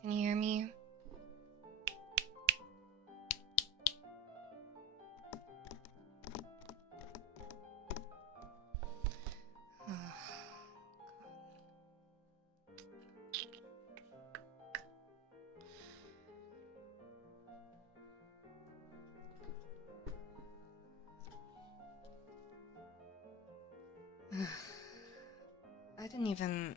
Can you hear me? I didn't even...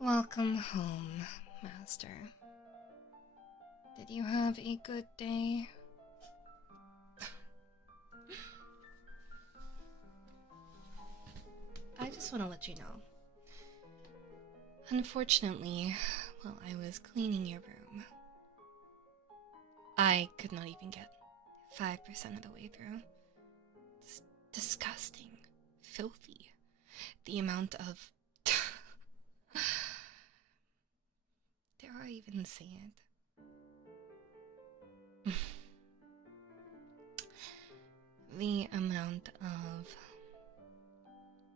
Welcome home, Master. Did you have a good day? I just want to let you know. Unfortunately, while I was cleaning your room, I could not even get 5% of the way through. It's disgusting. Filthy. The amount of... Dare I even say it? The amount of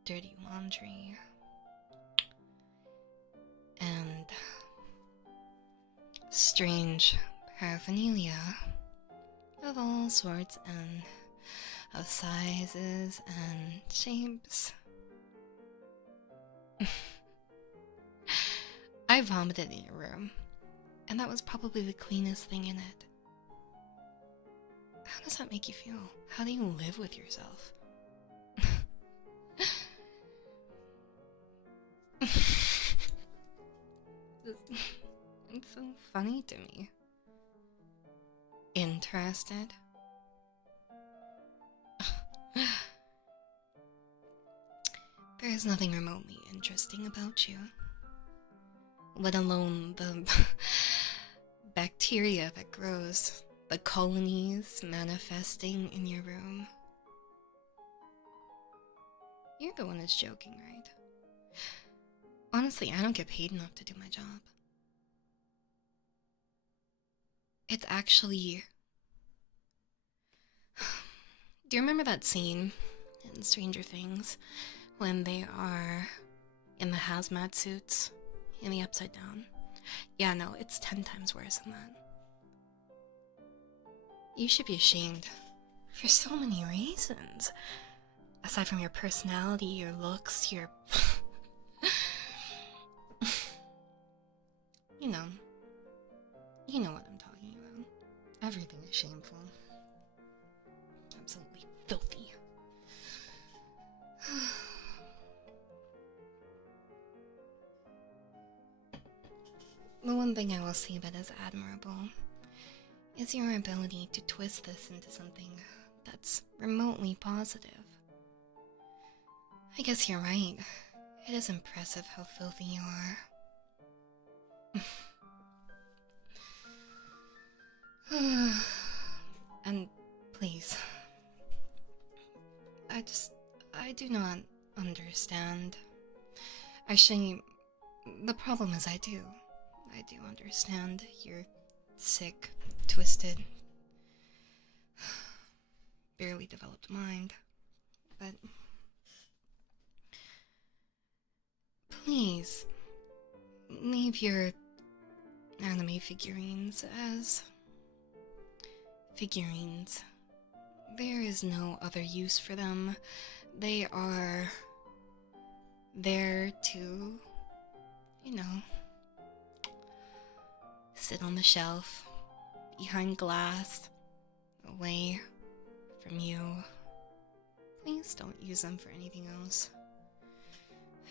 dirty laundry and strange paraphernalia of all sorts and of sizes and shapes. I vomited in your room, and that was probably the cleanest thing in it. How does that make you feel? How do you live with yourself? It's so funny to me. Interested? There is nothing remotely interesting about you. Let alone the bacteria that grows, the colonies manifesting in your room. You're the one that's joking, right? Honestly, I don't get paid enough to do my job. It's actually... Do you remember that scene in Stranger Things when they are in the hazmat suits in the Upside Down? Yeah, no, it's 10 times worse than that. You should be ashamed for so many reasons. Aside from your personality, your looks, your... You know what I'm talking about. Everything is shameful. Absolutely filthy. The one thing I will say that is admirable is your ability to twist this into something that's remotely positive. I guess you're right. It is impressive how filthy you are. And please, I do not understand. Actually, the problem is I do understand your sick, twisted, barely developed mind, but please, leave your anime figurines as figurines. There is no other use for them. They are there to, sit on the shelf, behind glass, away from you. Please don't use them for anything else.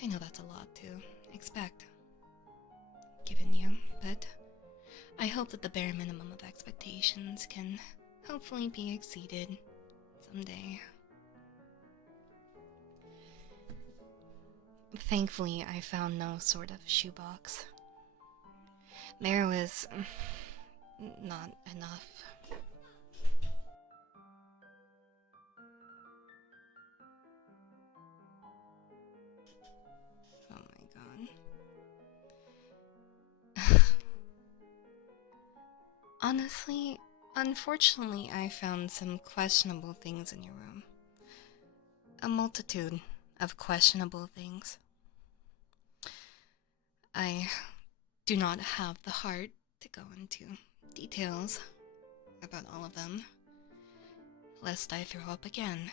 I know that's a lot to expect, given you, but I hope that the bare minimum of expectations can hopefully be exceeded someday. Thankfully, I found no sort of shoebox. There was not enough. Oh my god. Honestly, Unfortunately, I found some questionable things in your room. A multitude of questionable things. I do not have the heart to go into details about all of them, lest I throw up again,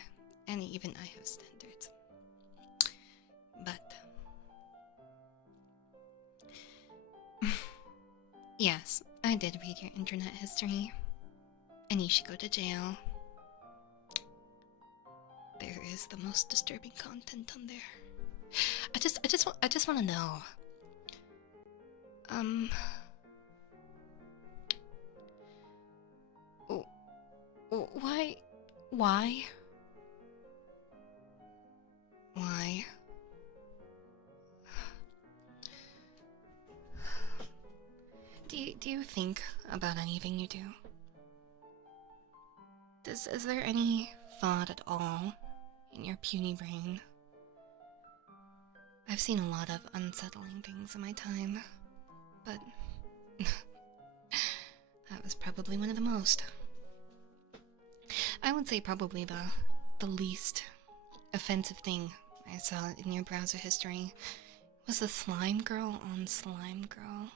and even I have standards. But yes, I did read your internet history, and you should go to jail. There is the most disturbing content on there. I just want to know. Why? Do you think about anything you do? Is there any thought at all in your puny brain? I've seen a lot of unsettling things in my time, but that was probably one of the most. I would say probably the least offensive thing I saw in your browser history was the slime girl on slime girl.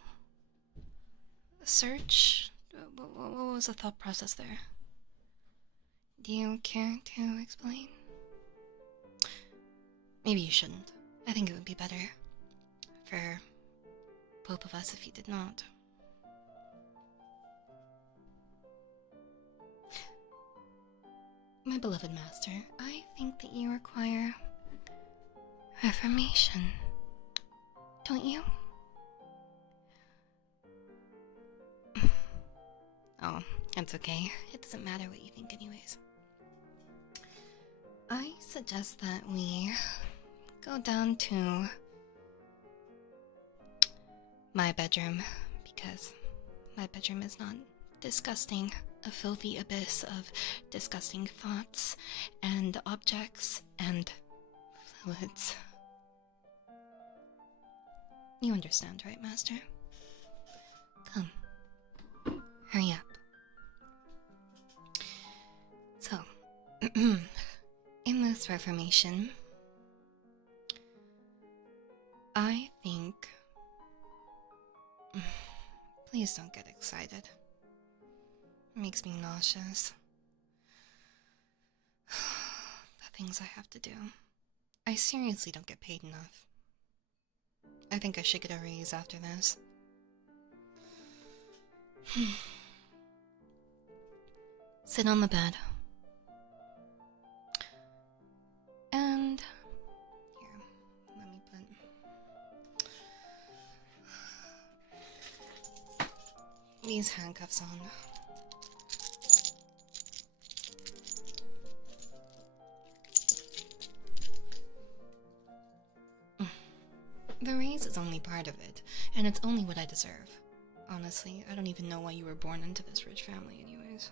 Search? What was the thought process there? Do you care to explain? Maybe you shouldn't. I think it would be better for both of us if you did not. My beloved master, I think that you require reformation, don't you? Oh, that's okay. It doesn't matter what you think anyways. I suggest that we go down to my bedroom, because my bedroom is not disgusting, a filthy abyss of disgusting thoughts and objects and fluids. You understand, right, Master? Come. Hurry up. So, in this reformation, I think... Please don't get excited. It makes me nauseous. The things I have to do. I seriously don't get paid enough. I think I should get a raise after this. Sit on the bed. And here, let me put these handcuffs on. The raise is only part of it, and it's only what I deserve. Honestly, I don't even know why you were born into this rich family anyways.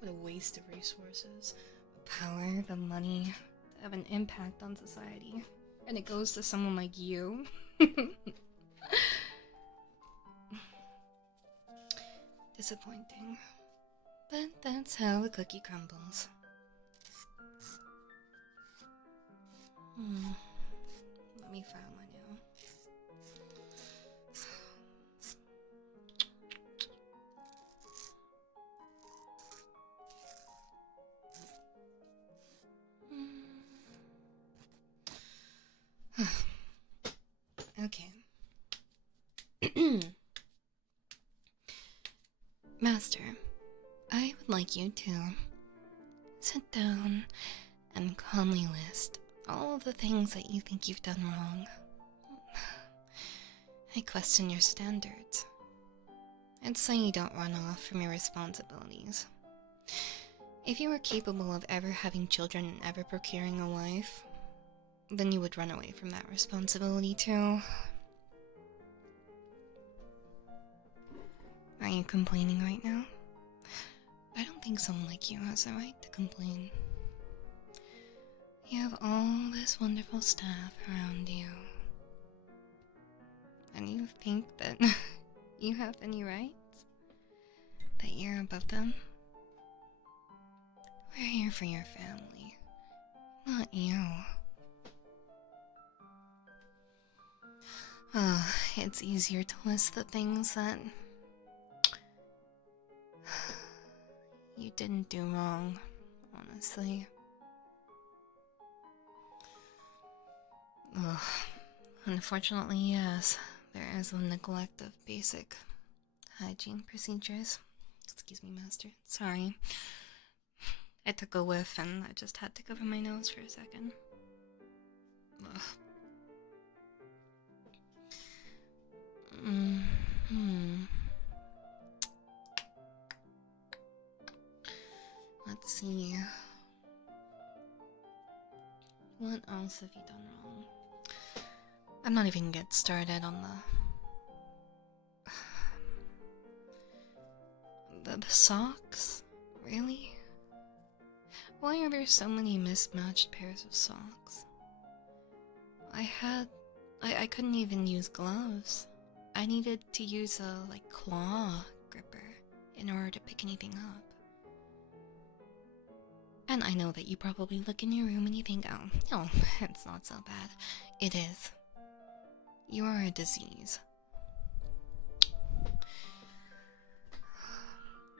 What a waste of resources. The power, the money, to have an impact on society. And it goes to someone like you. Disappointing. But that's how the cookie crumbles. Let me file my nail. Okay. Master, I would like you to sit down and calmly list all of the things that you think you've done wrong. I question your standards. I'd say you don't run off from your responsibilities. If you were capable of ever having children and ever procuring a wife, then you would run away from that responsibility too. Are you complaining right now? I don't think someone like you has the right to complain. You have all this wonderful staff around you. And you think that you have any rights? That that you're above them. We're here for your family, not you. It's easier to list the things that you didn't do wrong, honestly. Ugh. Unfortunately, yes, there is a neglect of basic hygiene procedures. Excuse me, Master. Sorry. I took a whiff and I just had to cover my nose for a second. Ugh. Let's see. What else have you done wrong? I'm not even gonna get started on the socks? Really? Why are there so many mismatched pairs of socks? I couldn't even use gloves. I needed to use a, like, claw gripper in order to pick anything up. And I know that you probably look in your room and you think, oh, no, it's not so bad. It is. You are a disease.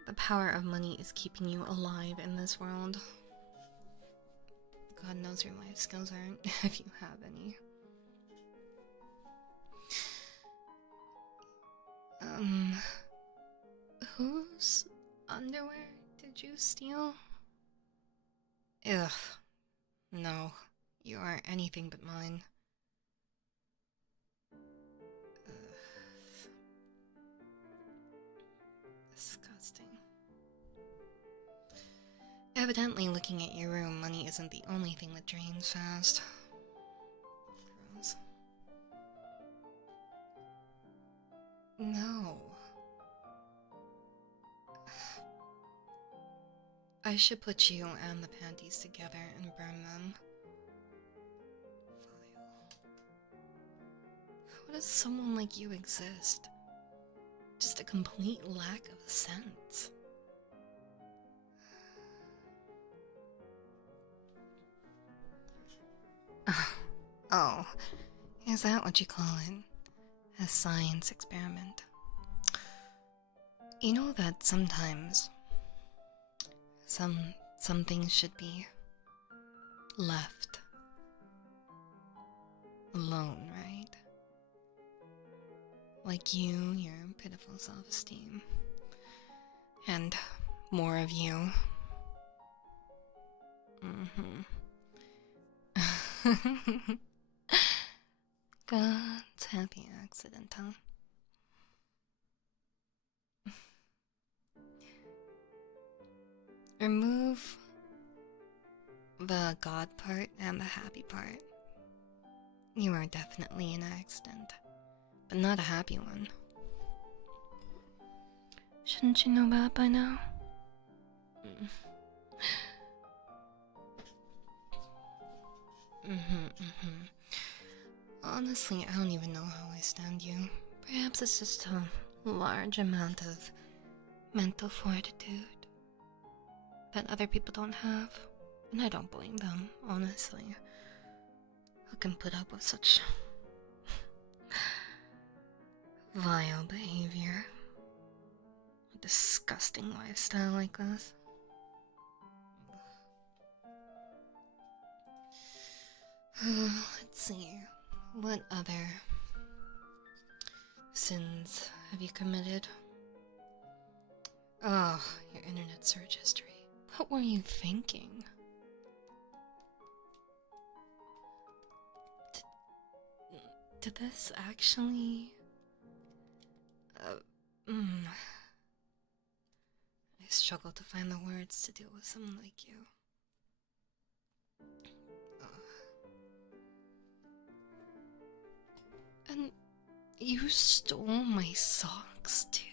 The power of money is keeping you alive in this world. God knows your life skills aren't, if you have any. Whose underwear did you steal? Ugh. No, you are anything but mine. Disgusting. Evidently, looking at your room, money isn't the only thing that drains fast. Gross. No. I should put you and the panties together and burn them. Vile. How does someone like you exist? Just a complete lack of sense. Oh, is that what you call it? A science experiment? You know that sometimes some things should be left alone, right? Like you, your pitiful self-esteem, and more of you. God's happy accident, huh? Remove the God part and the happy part. You are definitely an accident, but not a happy one. Shouldn't you know that by now? Honestly, I don't even know how I stand you. Perhaps it's just a large amount of mental fortitude that other people don't have, and I don't blame them, honestly. Who can put up with such vile behavior? A disgusting lifestyle like this. Let's see, what other sins have you committed? Oh, your internet search history. What were you thinking? Did this actually... I struggle to find the words to deal with someone like you. And you stole my socks too?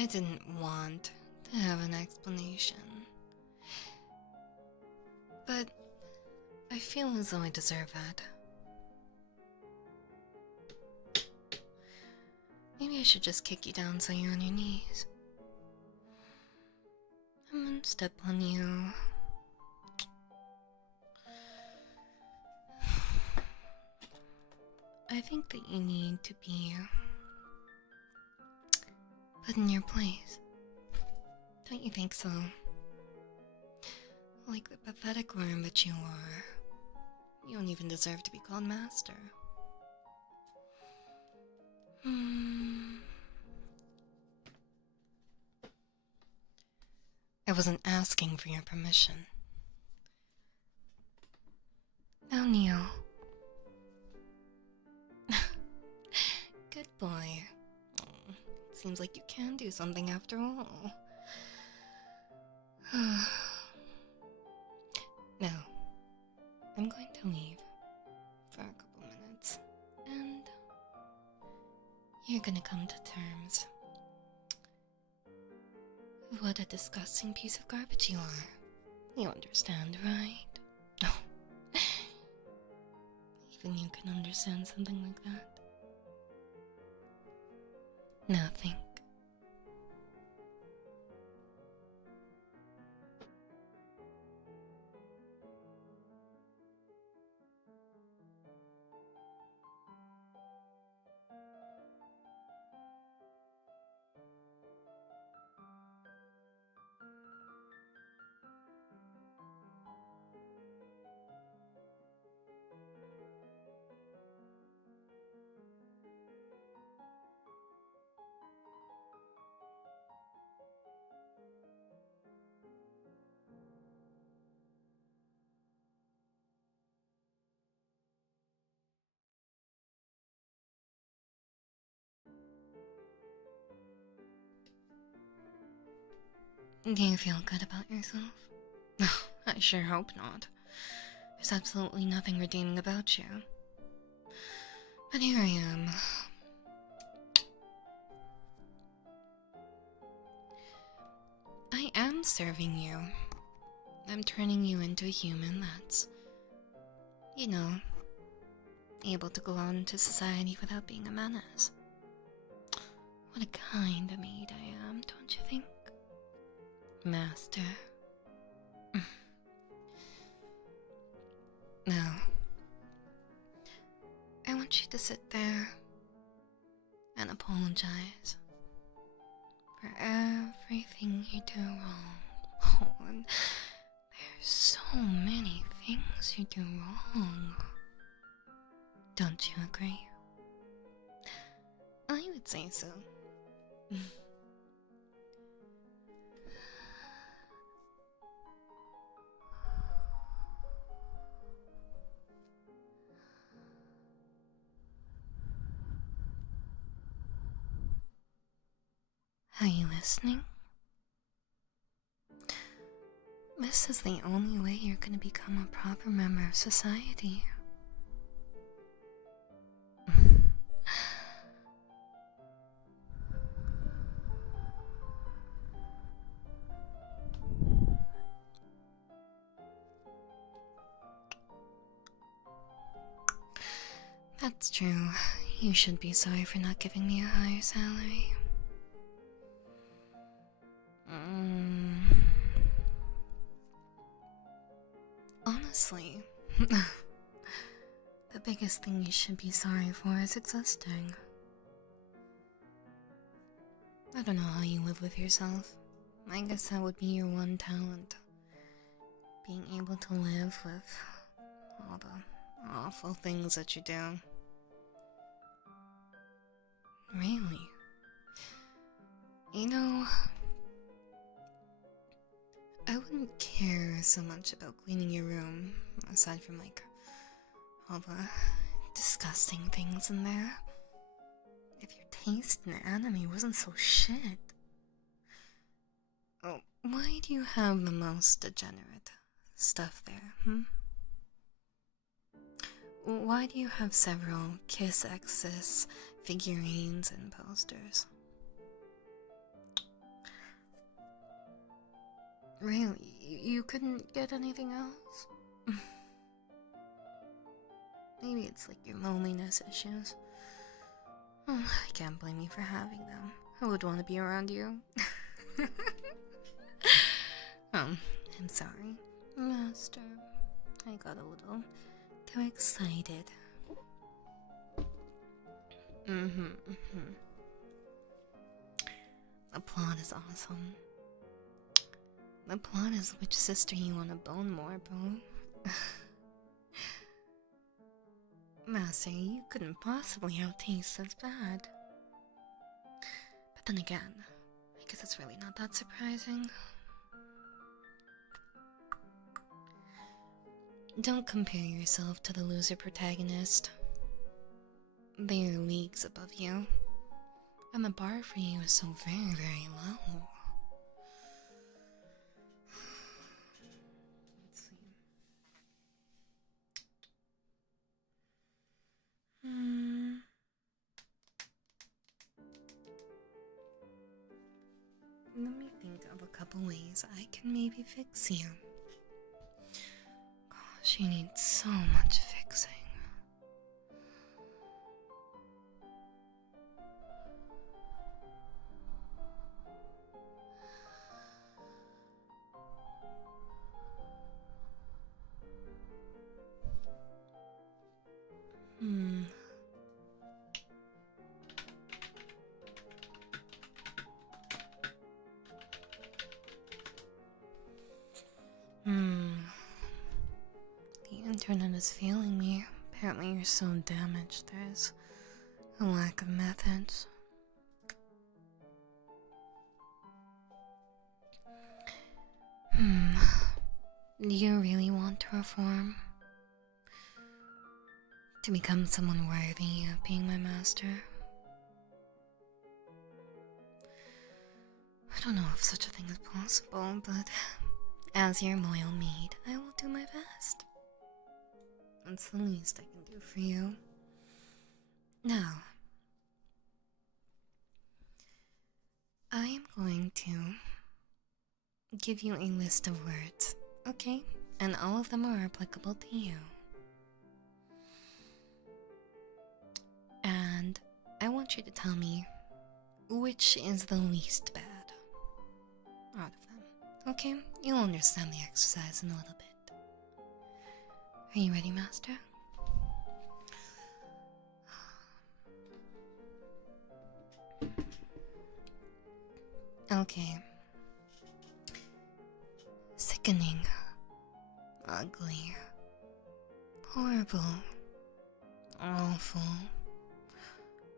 I didn't want to have an explanation. But I feel as though I deserve that. Maybe I should just kick you down so you're on your knees. I'm gonna step on you. I think that you need to be put in your place. Don't you think so? Like the pathetic worm that you are. You don't even deserve to be called master. I wasn't asking for your permission. Now kneel. Good boy. Seems like you can do something after all. Now, I'm going to leave for a couple minutes, and you're gonna come to terms with what a disgusting piece of garbage you are. You understand, right? Even you can understand something like that. Now think. Do you feel good about yourself? I sure hope not. There's absolutely nothing redeeming about you. But here I am. I am serving you. I'm turning you into a human that's, you know, able to go out into society without being a menace. What a kind maid I am, don't you think? Master. Now, I want you to sit there and apologize for everything you do wrong. Oh, and there's so many things you do wrong. Don't you agree? I would say so. Are you listening? This is the only way you're going to become a proper member of society. That's true. You should be sorry for not giving me a higher salary. Honestly, the biggest thing you should be sorry for is existing. I don't know how you live with yourself. I guess that would be your one talent. Being able to live with all the awful things that you do. Really? You know, I wouldn't care so much about cleaning your room, aside from like all the disgusting things in there, if your taste in anime wasn't so shit. Oh, why do you have the most degenerate stuff there, Why do you have several Kiss X's figurines and posters? Really? You couldn't get anything else? Maybe it's like your loneliness issues. I can't blame you for having them. I would want to be around you. I'm sorry, Master. I got a little too excited. The plot is awesome. The plot is which sister you want to bone more, bro. Master, you couldn't possibly have tastes as bad. But then again, I guess it's really not that surprising. Don't compare yourself to the loser protagonist. They are leagues above you, and the bar for you is so very, very low. Let's see. Let me think of a couple ways I can maybe fix you. Gosh, you need so much fixing. The internet is failing me. Apparently you're so damaged, there's a lack of methods. Do you really want to reform? To become someone worthy of being my master? I don't know if such a thing is possible, but as your loyal maid, I will do my best. That's the least I can do for you. Now, I am going to give you a list of words, okay? And all of them are applicable to you. And I want you to tell me which is the least bad out of them, okay? You'll understand the exercise in a little bit. Are you ready, Master? Okay. Sickening. Ugly. Horrible. Awful.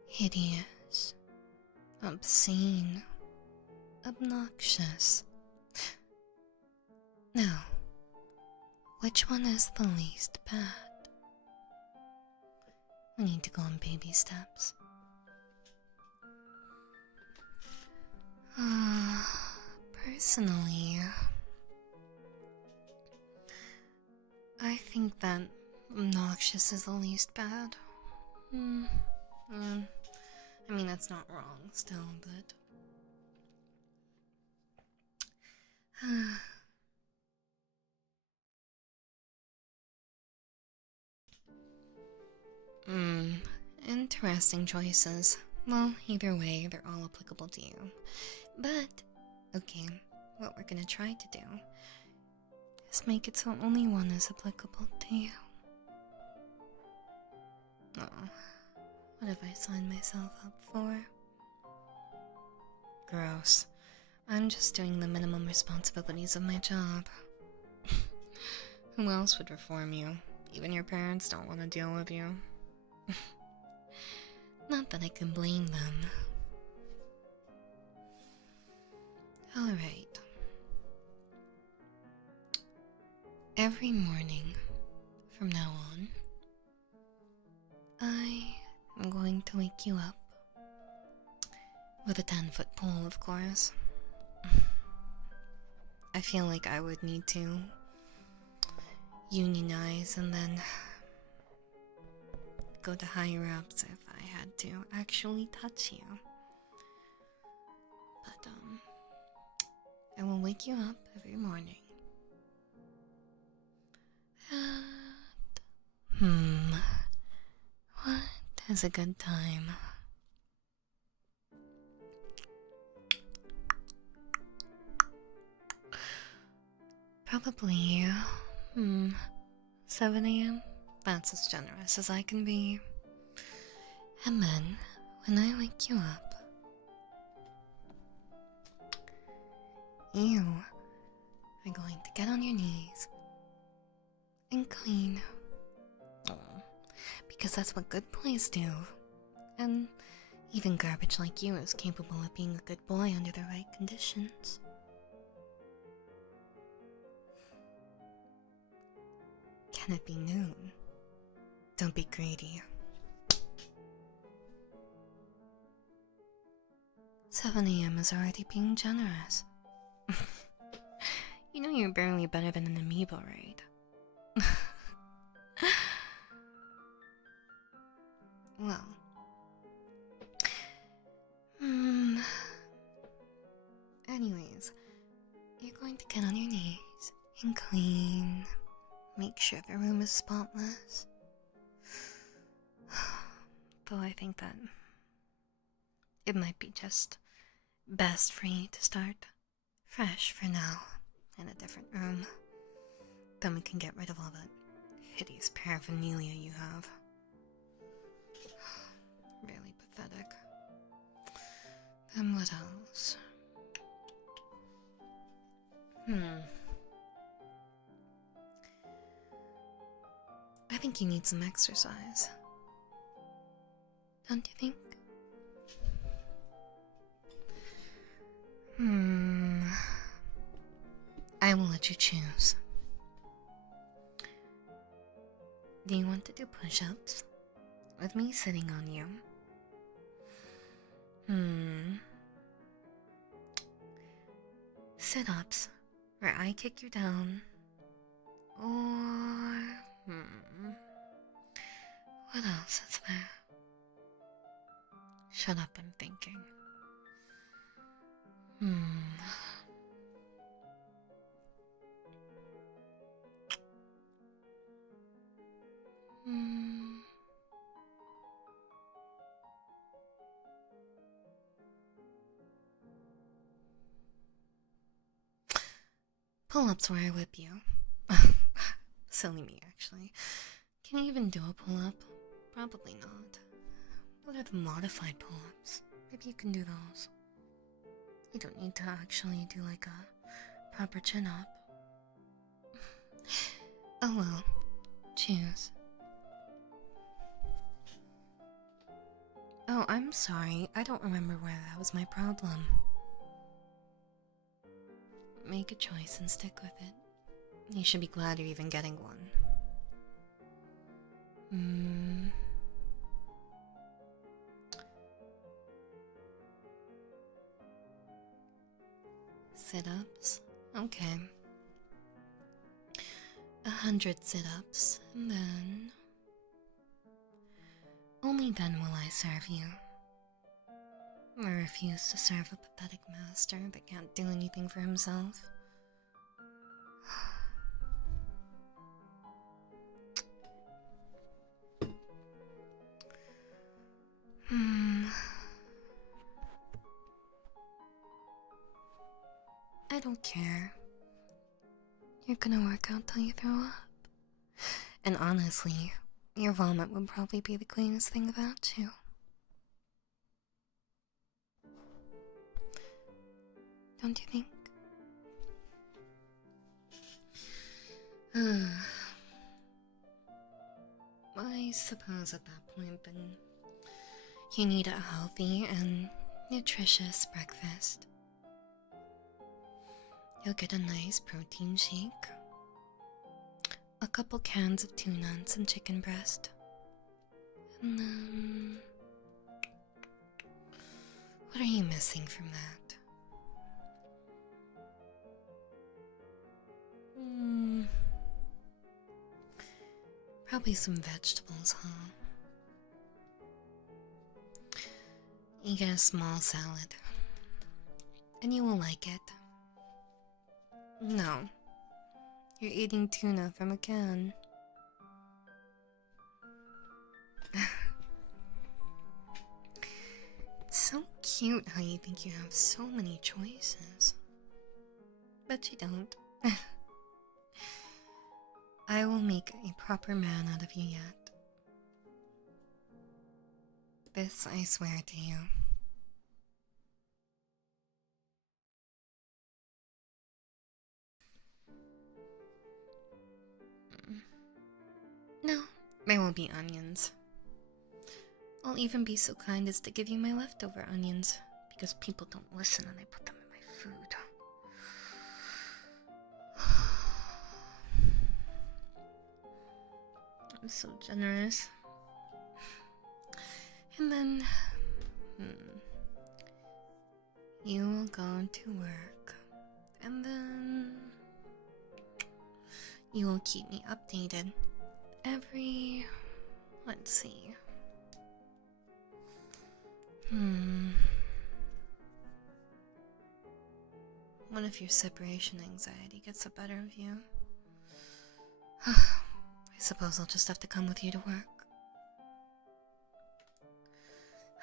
Hideous. Obscene. Obnoxious. Now, which one is the least bad? We need to go in baby steps. Personally, I think that obnoxious is the least bad. I mean, that's not wrong still, but... Interesting choices. Well, either way, they're all applicable to you. But, okay, what we're gonna try to do is make it so only one is applicable to you. Oh, what have I signed myself up for? Gross. I'm just doing the minimum responsibilities of my job. Who else would reform you? Even your parents don't want to deal with you. Not that I can blame them. Alright. Every morning from now on, I am going to wake you up with a 10-foot pole, of course. I feel like I would need to unionize and then go to higher ups if I had to actually touch you. But, I will wake you up every morning. What is a good time? Probably, 7 a.m. That's as generous as I can be. And then, when I wake you up, you are going to get on your knees and clean. Because that's what good boys do. And even garbage like you is capable of being a good boy under the right conditions. Can it be noon? Don't be greedy. 7 a.m. is already being generous. You know you're barely better than an amoeba, right? Well. Anyways, you're going to get on your knees and clean. Make sure the room is spotless. Though I think that it might be just best for you to start fresh for now in a different room. Then we can get rid of all that hideous paraphernalia you have. Really pathetic. Then what else? I think you need some exercise. Don't you think? I will let you choose. Do you want to do push-ups with me sitting on you? Sit-ups where I kick you down? Or what else is there? Shut up, I'm thinking. Pull-ups where I whip you. Silly me, actually. Can you even do a pull-up? Probably not. What are the modified pull-ups? Maybe you can do those. You don't need to actually do like a proper chin-up. Oh well. Choose. Oh, I'm sorry. I don't remember where that was my problem. Make a choice and stick with it. You should be glad you're even getting one. Sit-ups? Okay. 100 sit-ups, and then... Only then will I serve you. I refuse to serve a pathetic master that can't do anything for himself. I don't care. You're gonna work out till you throw up. And honestly, your vomit would probably be the cleanest thing about you. Don't you think? I suppose at that point then you need a healthy and nutritious breakfast. You'll get a nice protein shake, a couple cans of tuna and some chicken breast, and then... What are you missing from that? Probably some vegetables, huh? You get a small salad, and you will like it. No. You're eating tuna from a can. It's so cute how you think you have so many choices. But you don't. I will make a proper man out of you yet. This I swear to you. No, there won't be onions. I'll even be so kind as to give you my leftover onions, because people don't listen and I put them in my food. I'm so generous. And then, you will go to work, and then you will keep me updated every, let's see. What if your separation anxiety gets the better of you? I suppose I'll just have to come with you to work.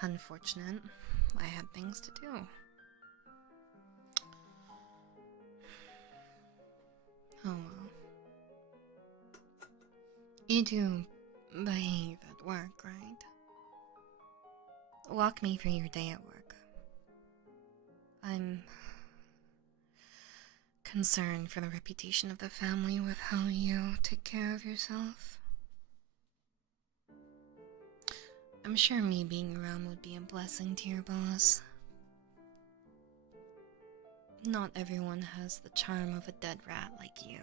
Unfortunate. I had things to do. Oh well. You do behave at work, right? Walk me through your day at work. I'm concerned for the reputation of the family with how you take care of yourself. I'm sure me being around would be a blessing to your boss. Not everyone has the charm of a dead rat like you.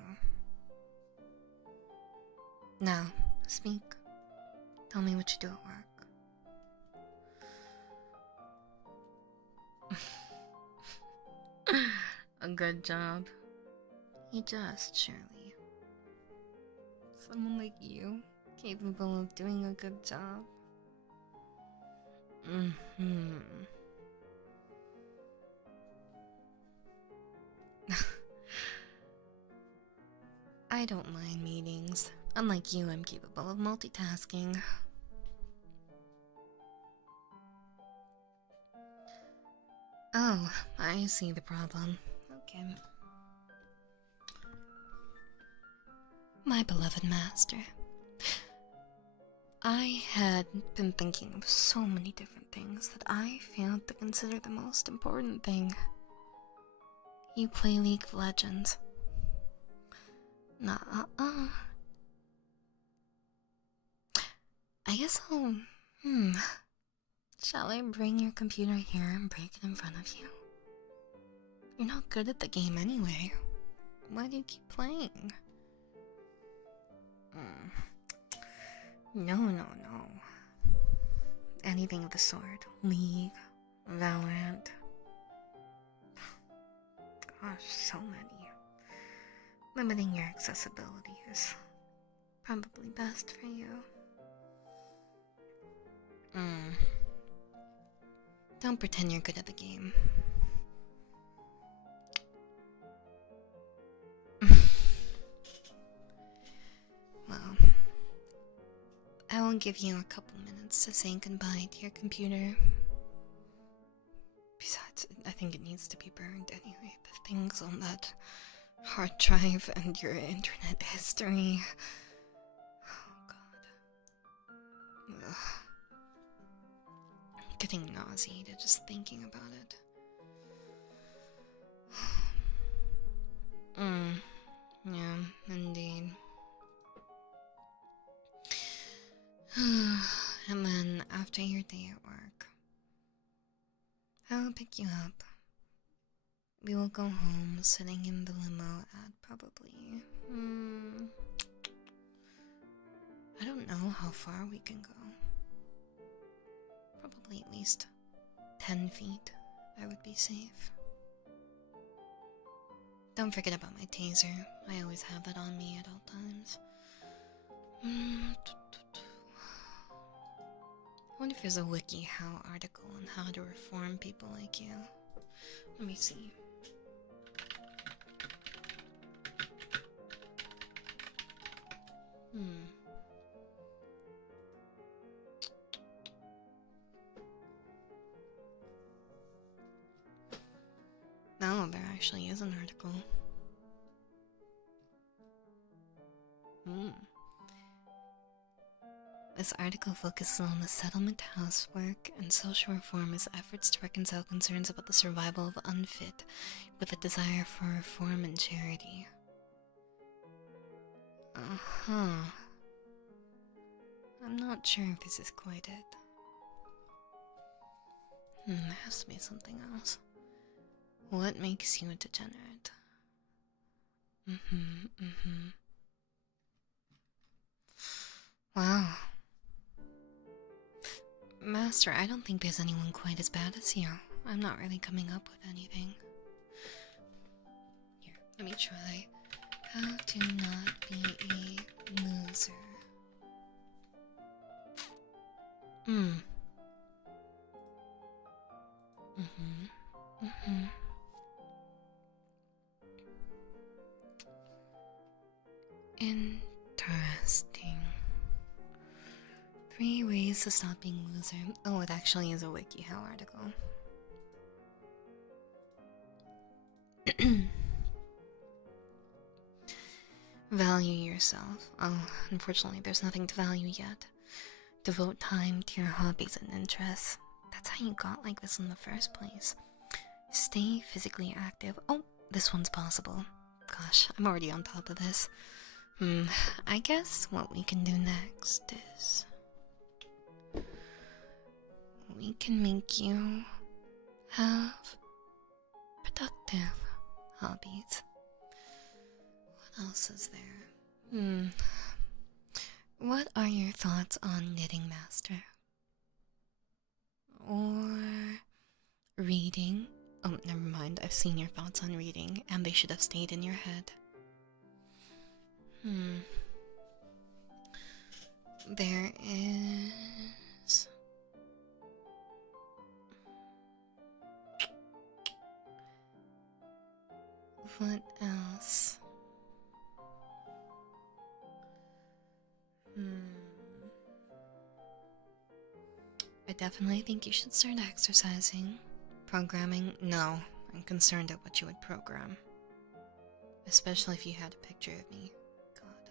Now, speak. Tell me what you do at work. A good job. You just, surely. Someone like you, capable of doing a good job. I don't mind meetings. Unlike you, I'm capable of multitasking. Oh, I see the problem. Okay. My beloved master. I had been thinking of so many different things that I failed to consider the most important thing. You play League of Legends. Nuh-uh. I guess I'll... Shall I bring your computer here and break it in front of you? You're not good at the game anyway. Why do you keep playing? No. Anything of the sort. League, Valorant. Gosh, so many. Limiting your accessibility is probably best for you. Don't pretend you're good at the game. Well, I will give you a couple minutes to say goodbye to your computer. Besides, I think it needs to be burned anyway. The things on that hard drive and your internet history. Oh god. Ugh. I'm getting nauseated just thinking about it. Yeah, indeed. And then, after your day at work, I will pick you up. We will go home sitting in the limo at probably... I don't know how far we can go. Probably at least 10 feet, I would be safe. Don't forget about my taser. I always have that on me at all times. I wonder if there's a WikiHow article on how to reform people like you. Let me see. No, there actually is an article. This article focuses on the settlement, housework, and social reform as efforts to reconcile concerns about the survival of unfit with a desire for reform and charity. I'm not sure if this is quite it. There has to be something else. What makes you a degenerate? Wow. Master, I don't think there's anyone quite as bad as you. I'm not really coming up with anything. Here, let me try. How to not be a loser. Interesting. 3 ways to stop being a loser. Oh, it actually is a WikiHow article. Value yourself. Oh, unfortunately, there's nothing to value yet. Devote time to your hobbies and interests. That's how you got like this in the first place. Stay physically active. Oh, this one's possible. Gosh, I'm already on top of this. I guess what we can do next is we can make you have productive hobbies. What else is there? What are your thoughts on knitting, Master? Or reading? Oh, never mind. I've seen your thoughts on reading, and they should have stayed in your head. There is... What else? I definitely think you should start exercising. Programming? No. I'm concerned at what you would program. Especially if you had a picture of me. God.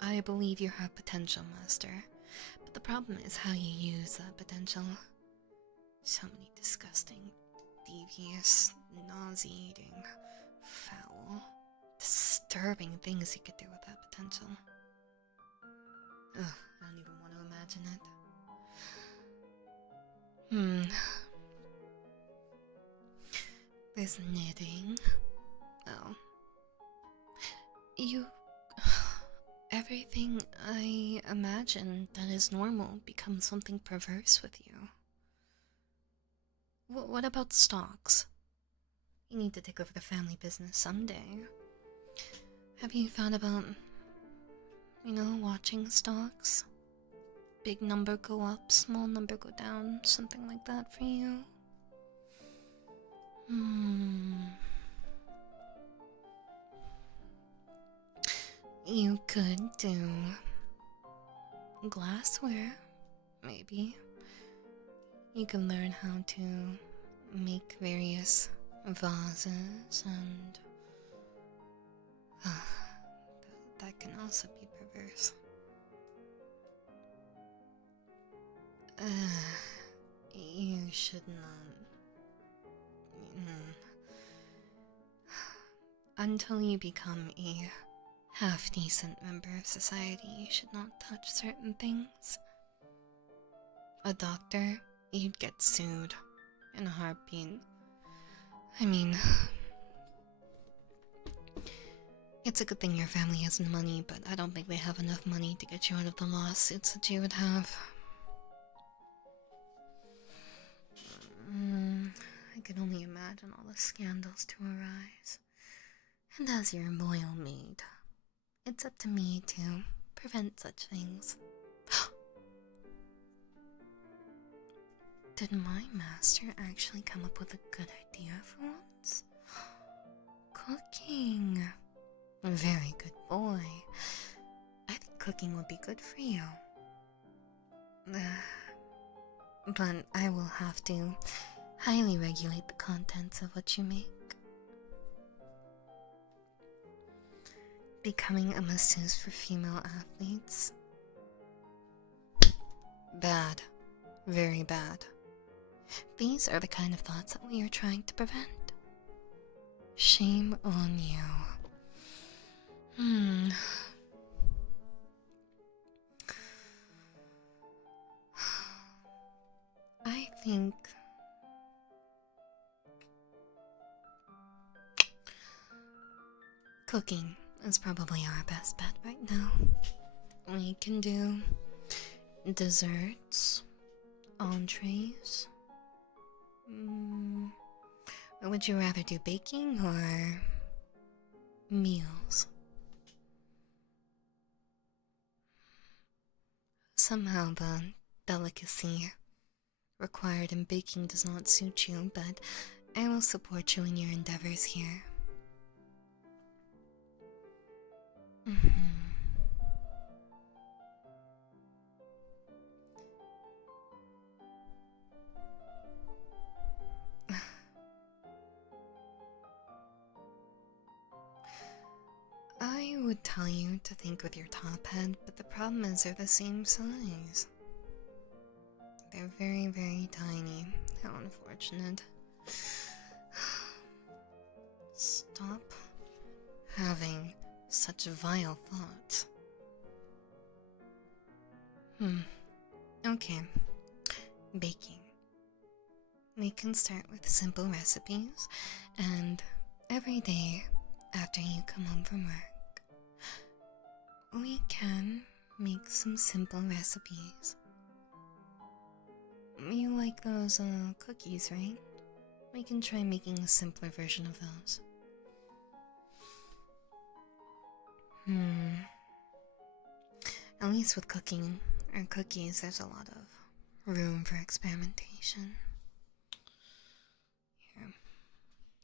I believe you have potential, Master. But the problem is how you use that potential. So many disgusting, devious, nauseating, foul, disturbing things you could do with that potential. Ugh, I don't even want to imagine it. There's knitting. Oh. Everything I imagine that is normal becomes something perverse with you. What about stocks? You need to take over the family business someday. Have you thought about, watching stocks? Big number go up, small number go down, something like that for you? You could do glassware, maybe. You can learn how to make various vases and... that can also be perverse. You should not... Until you become a half-decent member of society, you should not touch certain things. A doctor, you'd get sued in a heartbeat. I mean, it's a good thing your family has money, but I don't think they have enough money to get you out of the lawsuits that you would have. I can only imagine all the scandals to arise. And as your loyal maid, it's up to me to prevent such things. Did my master actually come up with a good idea for once? Cooking. A very good boy. I think cooking would be good for you. But I will have to highly regulate the contents of what you make. Becoming a masseuse for female athletes? Bad. Very bad. These are the kind of thoughts that we are trying to prevent. Shame on you. I think cooking is probably our best bet right now. We can do desserts, entrees. Or would you rather do baking or meals? Somehow the delicacy required in baking does not suit you, but I will support you in your endeavors here. I would tell you to think with your top head, but the problem is they're the same size. They're very, very tiny. How unfortunate. Stop having such vile thoughts. Okay. Baking. We can start with simple recipes, and every day after you come home from work, we can make some simple recipes. You like those cookies, right? We can try making a simpler version of those. At least with cooking or cookies, there's a lot of room for experimentation. Here,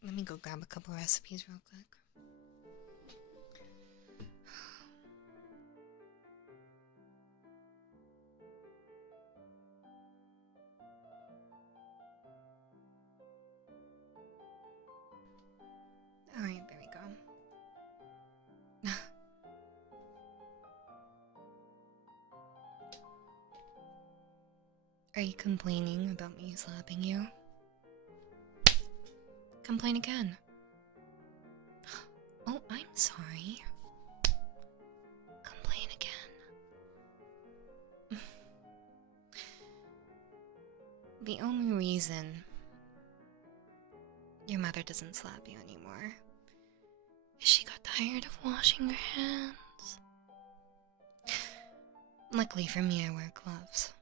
let me go grab a couple recipes real quick. Alright, there we go. Are you complaining about me slapping you? Complain again. Oh, I'm sorry. Complain again. The only reason your mother doesn't slap you anymore is she got tired of washing her hands. Luckily for me, I wear gloves,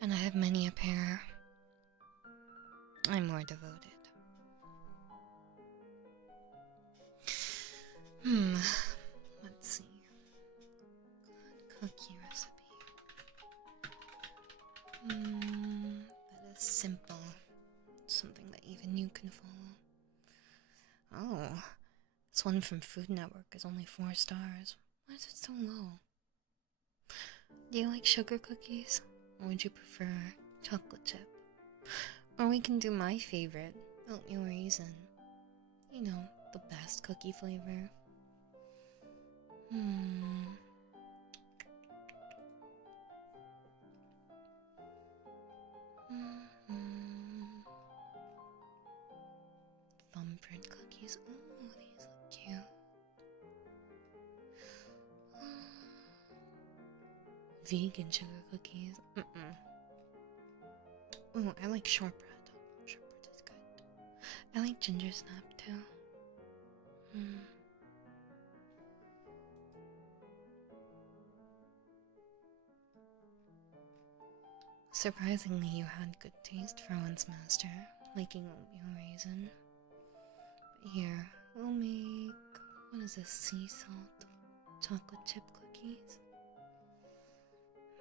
and I have many a pair. I'm more devoted. Let's see. Good cookie recipe. That is simple. Something that even you can follow. Oh, this one from Food Network is only 4 stars. Why is it so low? Do you like sugar cookies? Or would you prefer chocolate chip? Or we can do my favorite, oatmeal raisin. You know, the best cookie flavor. Thumbprint cookies. Oh, these look cute. Vegan sugar cookies. Oh, I like shortbread. Shortbread is good. I like ginger snap too. Surprisingly, you had good taste for once, Master, liking oatmeal raisin. But here, we'll make, what is this, sea salt chocolate chip cookies?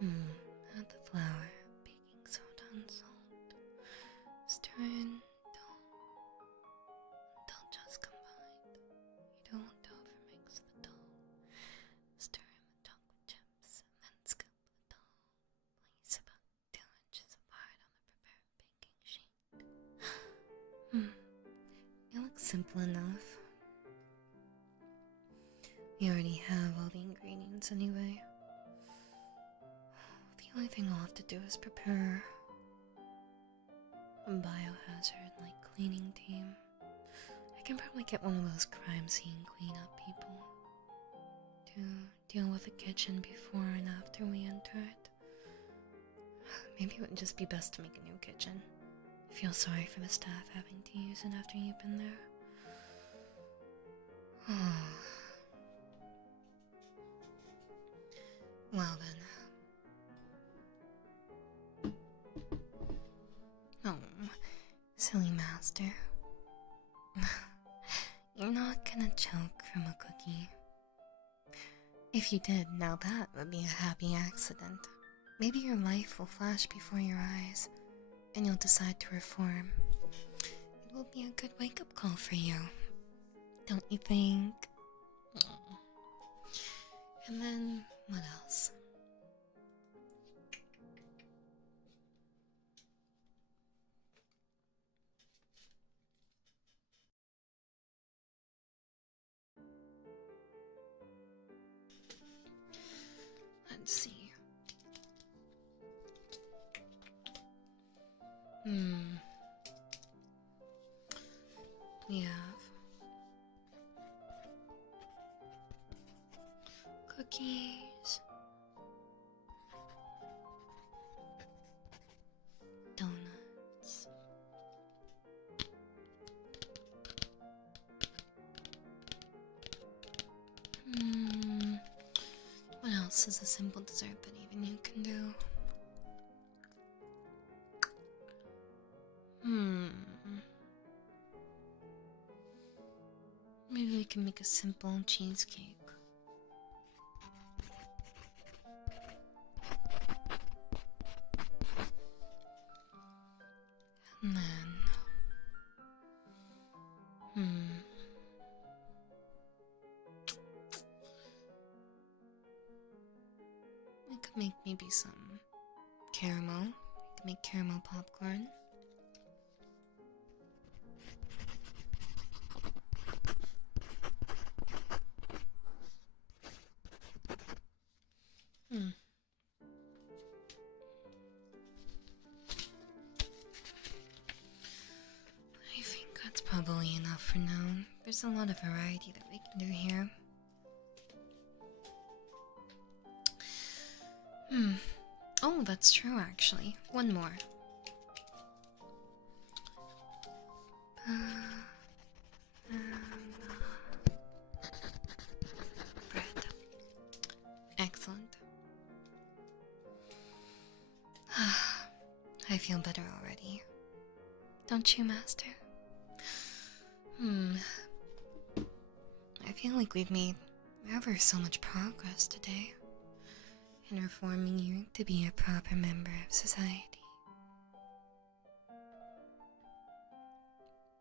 Add the flour, baking soda and salt. Stir in until just combined. You don't want to overmix the simple enough. We already have all the ingredients anyway. The only thing I'll have to do is prepare a biohazard like cleaning team. I can probably get one of those crime scene cleanup people to deal with the kitchen before and after we enter it. Maybe it would just be best to make a new kitchen. I feel sorry for the staff having to use it after you've been there. Well then. Oh, silly master. You're not gonna choke from a cookie. If you did, now that would be a happy accident. Maybe your life will flash before your eyes, and you'll decide to reform. It will be a good wake-up call for you, don't you think? And then, what else? Let's see. We have cookies, donuts, what else is a simple dessert that even you can do? Maybe we can make a simple cheesecake. And then, we could make maybe some caramel. We could make caramel popcorn. I think that's probably enough for now. There's a lot of variety that we can do here. Oh, that's true actually. One more. Bread. Excellent. I feel better already. Don't you, Master? I feel like we've made ever so much progress today in reforming you to be a proper member of society.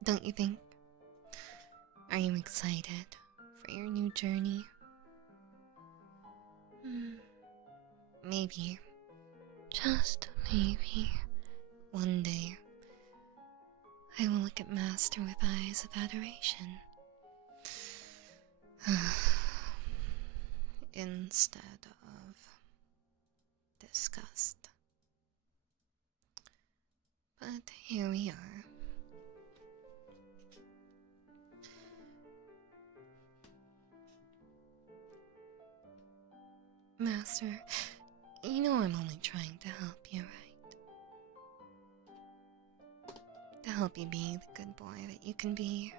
Don't you think? Are you excited for your new journey? Maybe, just maybe, one day, I will look at Master with eyes of adoration. Instead of disgust. But here we are. Master, you know I'm only trying to help you, right? To help you be the good boy that you can be.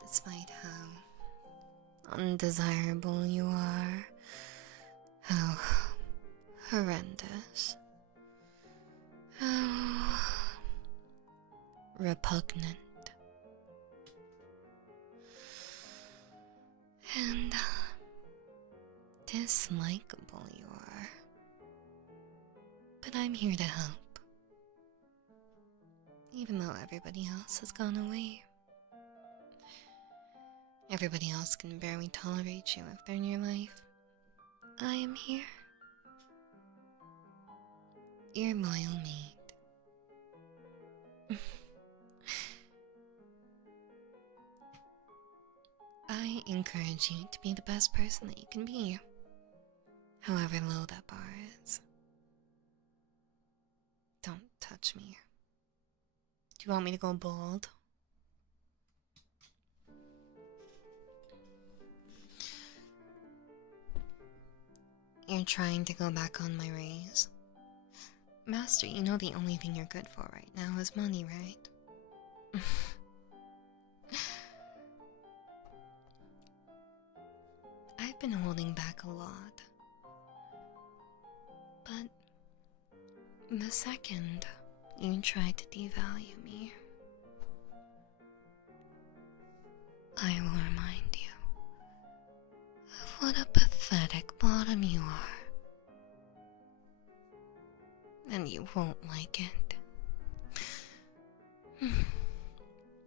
Despite how undesirable you are, how horrendous, how repugnant, and dislikable you are. But I'm here to help, even though everybody else has gone away. Everybody else can barely tolerate you if they're in your life. I am here. Your loyal maid. encourage you to be the best person that you can be, however low that bar is. Don't touch me. Do you want me to go bold? You're trying to go back on my raise. Master, you know the only thing you're good for right now is money, right? I've been holding back a lot. But the second you try to devalue me, I will remind you of what a pathetic bottom you are. And you won't like it.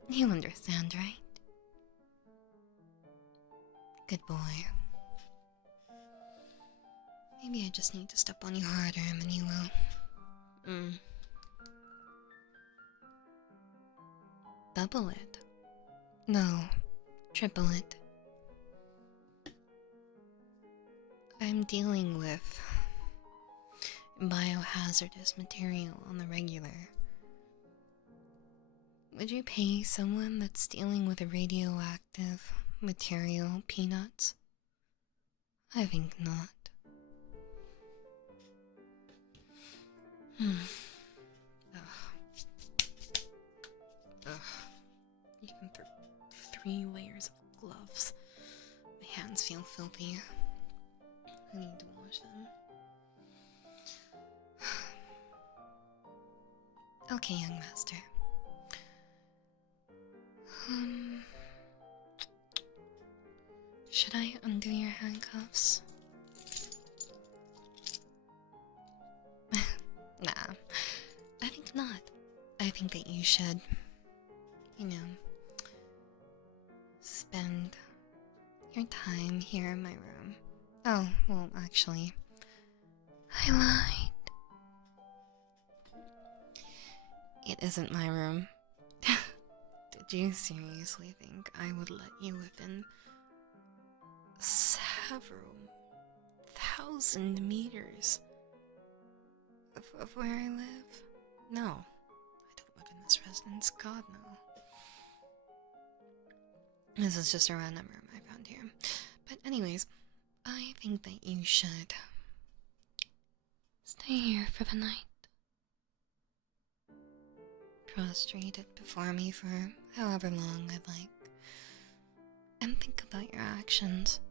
You understand, right? Good boy. Maybe I just need to step on you harder and you will. Double it. No, triple it. I'm dealing with biohazardous material on the regular. Would you pay someone that's dealing with a radioactive material peanuts? I think not. Even through 3 layers of gloves, my hands feel filthy. I need to wash them. Okay, young master. Should I undo your handcuffs? Nah, I think not. I think that you should, spend your time here in my room. Oh, well, actually, I lied. It isn't my room. Did you seriously think I would let you within several thousand meters of where I live? No, I don't live in this residence. God, no. This is just a random room I found here. But anyways, I think that you should stay here for the night. Prostrated before me for however long I'd like. And think about your actions.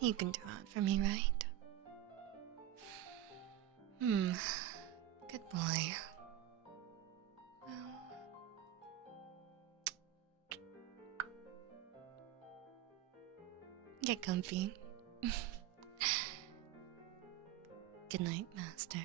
You can do that for me, right? Good boy. Well, get comfy. Good night, master.